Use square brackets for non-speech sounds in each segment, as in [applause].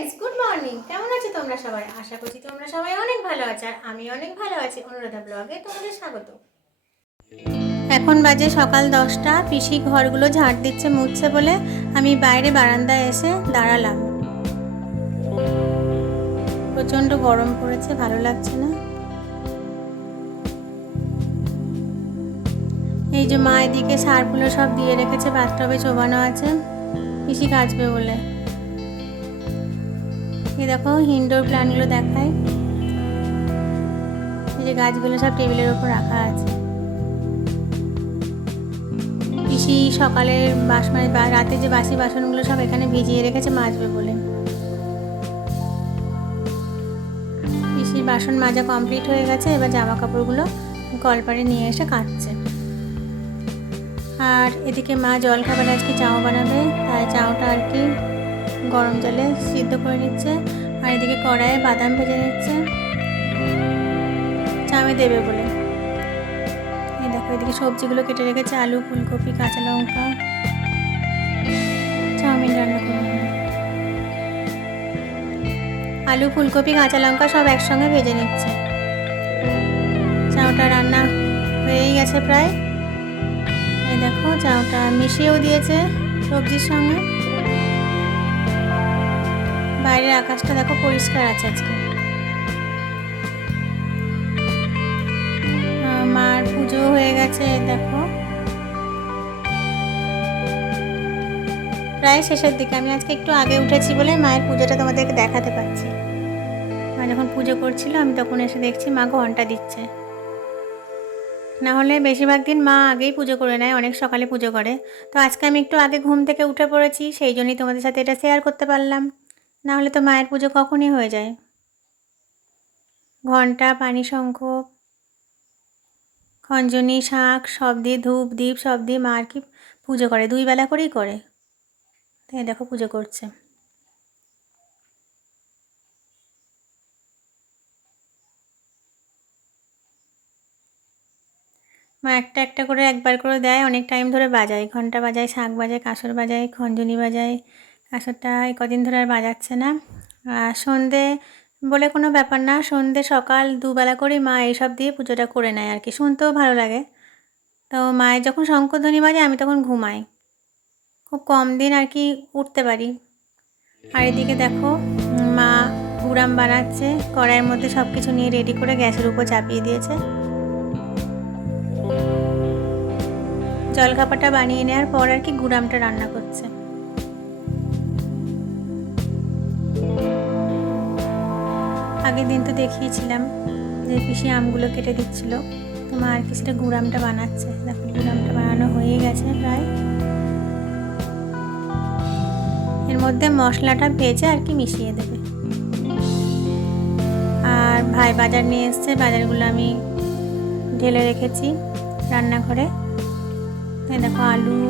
Friends good morning কেমন আছো তোমরা সবাই? আশা করছি তোমরা সবাই অনেক ভালো আছো আর আমি অনেক ভালো আছি অনুরাধা ব্লগে তোমাদের স্বাগত। এখন বাজে সকাল দশটা, পিসি ঘরগুলো ঝাড় দিচ্ছে মুছছে বলে আমি বাইরে বারান্দায় এসে দাঁড়ালাম। প্রচণ্ড গরম পড়েছে, ভালো লাগছে না? এই যে মা এদিকে সারগুলো সব দিয়ে রেখেছে, বাথটবে চোবানো আছে। পিসি কাচবে বলে। এই দেখো ইনডোর প্ল্যান্টগুলো দেখায়। এই যে গাছগুলো সব টেবিলের উপর রাখা আছে। পিসি সকালের বাস মানে রাতে যে বাসি বাসনগুলো সব এখানে ভিজিয়ে রেখেছে, মাজবে বলে। পিসির বাসন মাজা কমপ্লিট হয়ে গেছে, এবার জামা কাপড়গুলো কলপারে নিয়ে এসে কাচছে আর এদিকে মা জল খাবার আজকে চাও বানাবে, তাই চাওটা আর কি গরম জলে সিদ্ধ করে নিচ্ছে। আর এদিকে কড়াইয়ে বাদাম ভেজে নিচ্ছে। চামে দেবে বলে। এই দেখো, এদিকে সবজিগুলো কেটে রেখেছে। আলু, ফুলকপি, কাঁচা লঙ্কা। চাউমিন রান্না করে আলু, ফুলকপি, কাঁচা লঙ্কা সব একসঙ্গে ভেজে নিচ্ছে। চাউটা রান্না হয়েই গেছে প্রায়। এই দেখো চাউটা মিশিয়েও দিয়েছে সবজির সঙ্গে। বাইরের আকাশটা দেখো পরিষ্কার আছে আজকে। মার পুজো হয়ে গেছে, দেখো। প্রায় শেষের দিকে, আমি আজকে একটু আগে উঠেছি বলে মায়ের পুজোটা তোমাদেরকে দেখাতে পাচ্ছি। মা যখন পুজো করছিল, আমি তখন এসে দেখছি মা ঘণ্টা দিচ্ছে। না হলে বেশিরভাগ দিন মা আগেই পুজো করে নেয়, অনেক সকালে পুজো করে। তো আজকে আমি একটু আগে ঘুম থেকে উঠে পড়েছি, সেই জন্যই তোমাদের সাথে এটা শেয়ার করতে পারলাম। না হলে তো মায়ের পুজো কখনই হয়ে যায়। ঘণ্টা পানি শঙ্খ খঞ্জনি, শাঁখ সব দিয়ে ধূপ দ্বীপ সব দিয়ে মা আর কি পুজো করে, দুই বেলা করেই করে। তাই দেখো পুজো করছে। মা একটা একটা করে একবার করে দেয়, অনেক টাইম ধরে বাজায়। ঘণ্টা বাজায়, শাঁখ বাজায়, কাঁসর বাজায়, খঞ্জনি বাজায় কাঁসরটা এই কদিন ধরে আর বাজাচ্ছে না। আর সন্ধে বলে কোনো ব্যাপার না, সন্ধে সকাল দুবেলা করেই মা এইসব দিয়ে পুজোটা করে নেয় আর কি। শুনতেও ভালো লাগে। তো মায়ের যখন শঙ্করধ্বনি বাজে, আমি তখন ঘুমাই। খুব কম দিন আর কি উঠতে পারি। আর এদিকে দেখো, মা গুড়াম বানাচ্ছে, কড়াইয়ের মধ্যে সব কিছু নিয়ে রেডি করে গ্যাসের উপর চাপিয়ে দিয়েছে। জলখাবারটা বানিয়ে নেওয়ার পর আর কি গুড়ামটা রান্না করছে। আগের দিন তো দেখিয়েছিলাম যে পিসি আমগুলো কেটে দিচ্ছিল। তো মা আর কি সেটা গুড়ামটা বানাচ্ছে। দেখো গুড়ামটা বানানো হয়ে গেছে প্রায়। এর মধ্যে মশলাটা ভেজে আর কি মিশিয়ে দেবে। আর ভাই বাজার নিয়ে এসছে। বাজারগুলো আমি ঢেলে রেখেছি রান্নাঘরে। দেখো, আলু,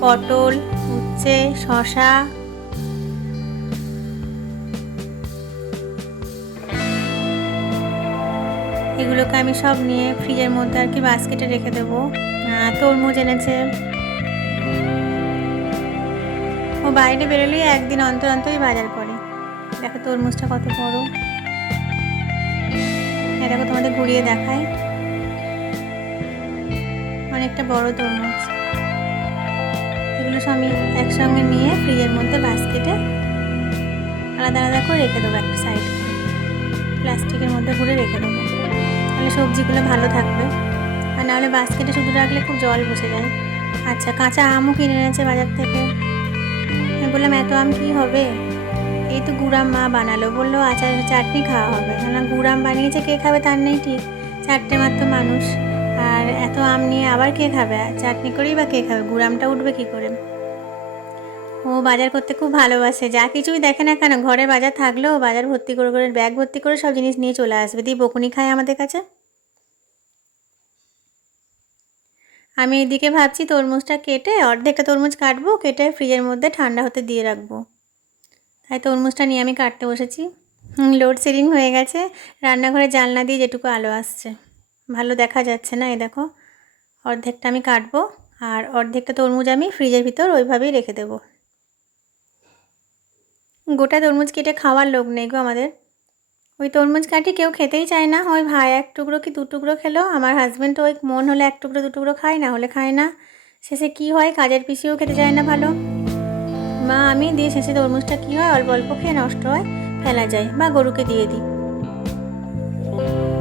পটল, উচ্ছে শশা এগুলোকে আমি সব নিয়ে ফ্রিজের মধ্যে আর কি বাস্কেটে রেখে দেবো। তরমুজ এনেছে। ও বাইরে বেরোলেই একদিন অন্তর অন্তরই বাজার করে। দেখো তরমুজটা কত বড়। এই দেখো তোমাদের ঘুরিয়ে দেখায় অনেকটা বড় তরমুজ। এগুলো সব আমি একসঙ্গে নিয়ে ফ্রিজের মধ্যে বাস্কেটে আলাদা আলাদা করে রেখে দেবো একটা সাইড। প্লাস্টিকের মধ্যে ভরে রেখে দেবো। সবজিগুলো ভালো থাকবে। আর নাহলে বাস্কেটে শুধু রাখলে খুব জল বসে যায়। আচ্ছা কাঁচা আমও কিনে এনেছে বাজার থেকে। আমি বললাম, এত আম কী হবে? এই তো গুড়াম মা বানালো। বলল, আচার চাটনি খাওয়া হবে। না গুড়াম বানিয়েছে, কে খাবে? তার নেই ঠিক। চারটে মাত্র মানুষ। আর এত আম নিয়ে আবার কে খাবে? চাটনি করেই বা কে খাবে? গুড়ামটা উঠবে কি করে? ও বাজার করতে খুব ভালোবাসে। যা কিছুই দেখে না কেন, ঘরে বাজার থাকলেও বাজার ভর্তি করে করে, ব্যাগ ভর্তি করে সব জিনিস নিয়ে চলে আসবে। দিয়ে বকুনি খায় আমাদের কাছে। আমি এদিকে ভাবছি তরমুজটা কেটে অর্ধেকটা তরমুজ কাটবো, কেটে ফ্রিজের মধ্যে ঠান্ডা হতে দিয়ে রাখব। তাই তরমুজটা নিয়ে আমি কাটতে বসেছি। লোড শেডিং হয়ে গেছে। রান্নাঘরে জানলা দিয়ে যেটুকু আলো আসছে। ভালো দেখা যাচ্ছে না এ দেখো। অর্ধেকটা আমি কাটবো আর অর্ধেকটা তরমুজ আমি ফ্রিজের ভিতর ওইভাবেই রেখে দেবো। গোটা তরমুজ কেটে খাওয়ার লোক নেই গো আমাদের। ওই তরমুজ কাঠি কেউ খেতেই চায় না। ওই ভাই এক টুকরো কি দু টুকরো খেলো? আমার হাজব্যান্ড ওই মন হলে এক টুকরো, দু টুকরো খায়, না হলে খায় না। শেষে কি হয়? কাজের পিসিও খেতে চায় না ভালো। মা, আমি দিয়ে শেষে তরমুজটা কী হয়? অল্প অল্প খেয়ে নষ্ট হয়, ফেলা যায় বা গরুকে দিয়ে দিই।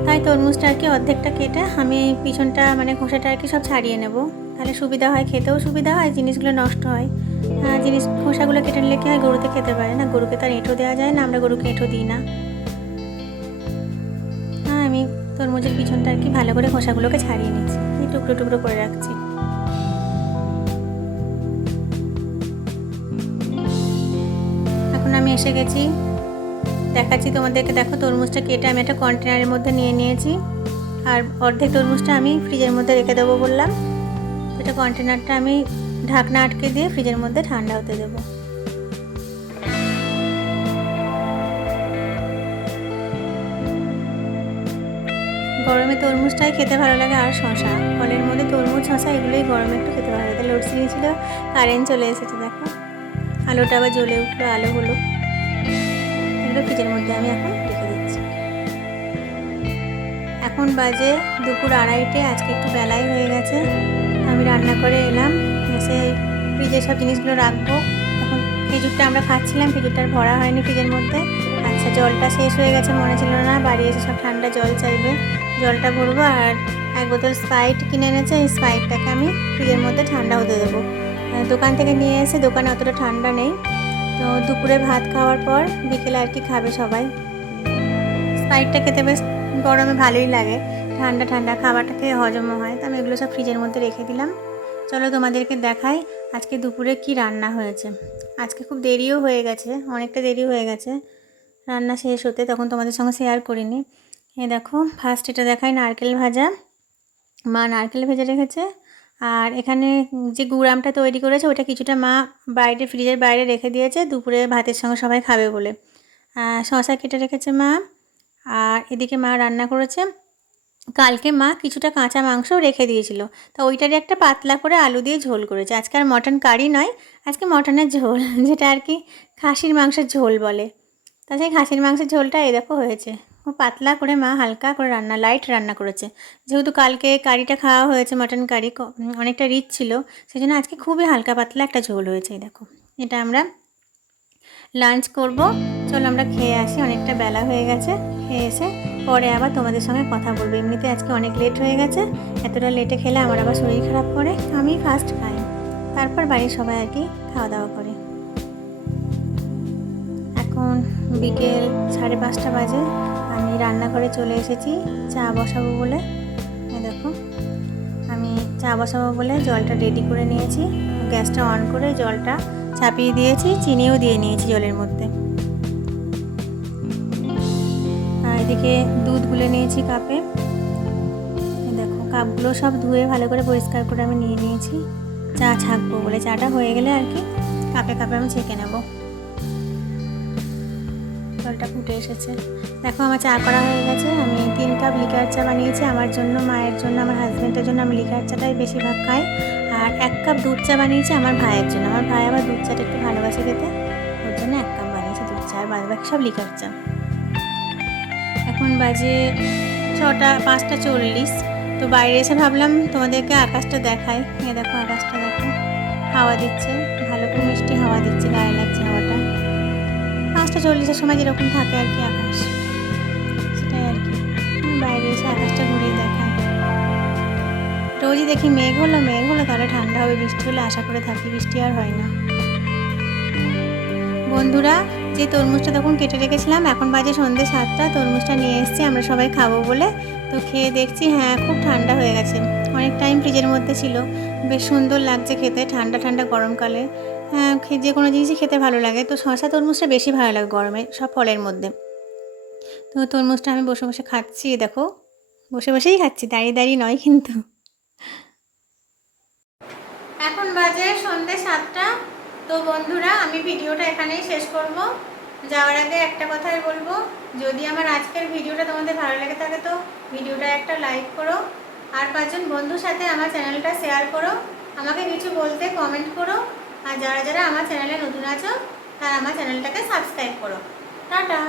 তাই তরমুজটা আর কি অর্ধেকটা কেটে আমি পিছনটা মানে খোসাটা আর কি সব ছাড়িয়ে নেব। তাহলে সুবিধা হয়, খেতেও সুবিধা হয়, জিনিসগুলো নষ্ট হয়। জিনিস খোসাগুলো কেটে নিলে কি হয়? গরুতে খেতে পারে না। গরুকে তার এঁঠো দেওয়া যায় না, আমরা গরুকে এঁঠো দিই না। তরমুজের পিছনটা আর কি ভালো করে খোসাগুলোকে ছাড়িয়ে নিচ্ছি। টুকরো টুকরো করে রাখছি। এখন আমি এসে গেছি। দেখাচ্ছি তোমাদেরকে। দেখো তরমুজটা কেটে আমি একটা কন্টেনারের মধ্যে নিয়ে নিয়েছি। আর অর্ধেক তরমুজটা আমি ফ্রিজের মধ্যে রেখে দেবো বললাম। এটা কন্টেনারটা আমি ঢাকনা আটকে দিয়ে ফ্রিজের মধ্যে ঠান্ডা হতে দেবো। গরমে তরমুজটাই খেতে ভালো লাগে আর শশা ফলের মধ্যে তরমুজ শশা এগুলোই গরমে একটু খেতে ভালো লাগে। লোডশেডিং ছিল কারেন্ট চলে এসেছে, দেখো। আলোটা আবার জ্বলে উঠল, আলো হলো। এগুলো ফ্রিজের মধ্যে আমি এখন রেখে দিচ্ছি। এখন বাজে দুপুর আড়াইটে, আজকে একটু বেলায় হয়ে গেছে। আমি রান্না করে এলাম, এসে ফ্রিজে সব জিনিসগুলো রাখব। তখন খেজুরটা আমরা খাচ্ছিলাম খেজুরটা আর ভরা হয়নি ফ্রিজের মধ্যে। আচ্ছা জলটা শেষ হয়ে গেছে, মনে ছিল না, বাড়ি এসে সব ঠান্ডা জল চাইবে। জলটা ভরবো আর এক বোতল স্প্রাইট কিনে এনেছে, এই স্প্রাইটটাকে আমি ফ্রিজের মধ্যে ঠান্ডা হতে দেবো। দোকান থেকে নিয়ে এসে দোকানে অতটা ঠান্ডা নেই। তো দুপুরে ভাত খাওয়ার পর বিকেলে আর কি খাবে সবাই। স্প্রাইটটা খেতে বেশ গরমে ভালোই লাগে। ঠান্ডা ঠান্ডা খাবারটা খেয়ে হজমও হয়। তো আমি এগুলো সব ফ্রিজের মধ্যে রেখে দিলাম। চলো তোমাদেরকে দেখাই আজকে দুপুরে কি রান্না হয়েছে। আজকে খুব দেরিও হয়ে গেছে, অনেকটা দেরি হয়ে গেছে। রান্না শেষ হতে, তখন তোমাদের সঙ্গে শেয়ার করিনি। এ দেখো ফার্স্ট এটা দেখাই নারকেল ভাজা। মা নারকেল ভেজে রেখেছে। আর এখানে যে গুড়ামটা তৈরি করেছে, ওটা কিছুটা মা বাইরে ফ্রিজের বাইরে রেখে দিয়েছে। দুপুরে ভাতের সঙ্গে সবাই খাবে বলে। শশা কেটে রেখেছে মা। আর এদিকে মা রান্না করেছে। কালকে মা কিছুটা কাঁচা মাংস রেখে দিয়েছিল। তা ওইটারই একটা পাতলা করে আলু দিয়ে ঝোল করেছে। আজকে আর মটন কারি নয়, আজকে মটনের ঝোল, [laughs] যেটা আর কি খাসির মাংসের ঝোল বলে। তা সেই খাসির মাংসের ঝোলটা এই দেখো হয়েছে। পাতলা করে মা হালকা করে রান্না লাইট রান্না করেছে। যেহেতু কালকে কারিটা খাওয়া হয়েছে মটন কারি অনেকটা রিচ ছিল সেই জন্য আজকে খুবই হালকা পাতলা একটা ঝোল হয়েছে দেখো। এটা আমরা লাঞ্চ করব। চলো আমরা খেয়ে আসি, অনেকটা বেলা হয়ে গেছে, খেয়ে এসে পরে আবার তোমাদের সঙ্গে কথা বলব। এমনিতে আজকে অনেক লেট হয়ে গেছে, এতটা লেটে খেলে আমার আবার শরীর খারাপ করে আমি ফার্স্ট খাই। তারপর বাড়ির সবাই আর কি খাওয়া দাওয়া করে। এখন বিকেল সাড়ে পাঁচটা বাজে আমি রান্না করে চলে এসেছি, চা বসাবো বলে। দেখো, আমি চা বসাবো বলে জলটা রেডি করে নিয়েছি। গ্যাসটা অন করে জলটা চাপিয়ে দিয়েছি, চিনিও দিয়ে নিয়েছি জলের মধ্যে। আর এদিকে দুধ গুলে নিয়েছি কাপে। দেখো, কাপগুলো সব ধুয়ে ভালো করে পরিষ্কার করে আমি নিয়ে নিয়েছি। চা ছাকবো বলে, চাটা হয়ে গেলে আর কি, কাপে কাপে আমি ছেঁকে নেব। জলটা ফুটে এসেছে। দেখো আমার চা করা হয়ে গেছে। আমি তিন কাপ লিকার চা বানিয়েছি। আমার জন্য, মায়ের জন্য, আমার হাজব্যান্ডের জন্য আমি লিকার চাটাই বেশিরভাগ খাই। আর এক কাপ দুধ চা বানিয়েছি আমার ভাইয়ের জন্য। আমার ভাই আবার দুধ চাটা একটু ভালোবাসে খেতে। ওর জন্য এক কাপ বানিয়েছি দুধ চা আর বাদ বাকি সব লিকার চা। এখন বাজে ছটা, পাঁচটা চল্লিশ। তো বাইরে এসে ভাবলাম তোমাদেরকে আকাশটা দেখাই। এ দেখো আকাশটা দেখো। হাওয়া দিচ্ছে। ভালো করে মিষ্টি হাওয়া দিচ্ছে, গায়ে লাগছে হাওয়াটা। পাঁচটা চল্লিশের সময় যেরকম থাকে আর কি আকাশ, সেটাই আর কি। বাইরে এসে আকাশটা ঘুরেই দেখায়। রোজই দেখি মেঘ হলো মেঘ হলো, তাহলে ঠান্ডা হবে, বৃষ্টি হলে আশা করে থাকি বৃষ্টি আর হয় না। বন্ধুরা, যে তরমুজটা তখন কেটে রেখেছিলাম, এখন বাজে সন্ধ্যে সাতটা, তরমুজটা নিয়ে এসেছি, আমরা সবাই খাব বলে। তো খেয়ে দেখছি হ্যাঁ খুব ঠান্ডা হয়ে গেছে। অনেক টাইম ফ্রিজের মধ্যে ছিল। বেশ সুন্দর লাগছে খেতে, ঠান্ডা ঠান্ডা গরমকালে। যে কোনো জিনিসই খেতে ভালো লাগে। তো শশা তরমুজটা বেশি ভালো লাগে গরমে, সব ফলের মধ্যে। তো তরমুজটা আমি বসে বসে খাচ্ছি দেখো। বসে বসেই খাচ্ছি, দাঁড়িয়ে দাঁড়িয়ে নয় কিন্তু। এখন বাজে সন্ধ্যে সাতটা। তো বন্ধুরা, আমি ভিডিওটা এখানেই শেষ করব। যাওয়ার আগে একটা কথাই বলব, যদি আমার আজকের ভিডিওটা তোমাদের ভালো লেগে থাকে তো ভিডিওটা একটা লাইক করো। আর পাঁচজন বন্ধুর সাথে আমার চ্যানেলটা শেয়ার করো। আমাকে কিছু বলতে কমেন্ট করো। আর যারা যারা আমার চ্যানেলে নতুন আছো তারা আমার চ্যানেলটাকে সাবস্ক্রাইব করো। টাটা।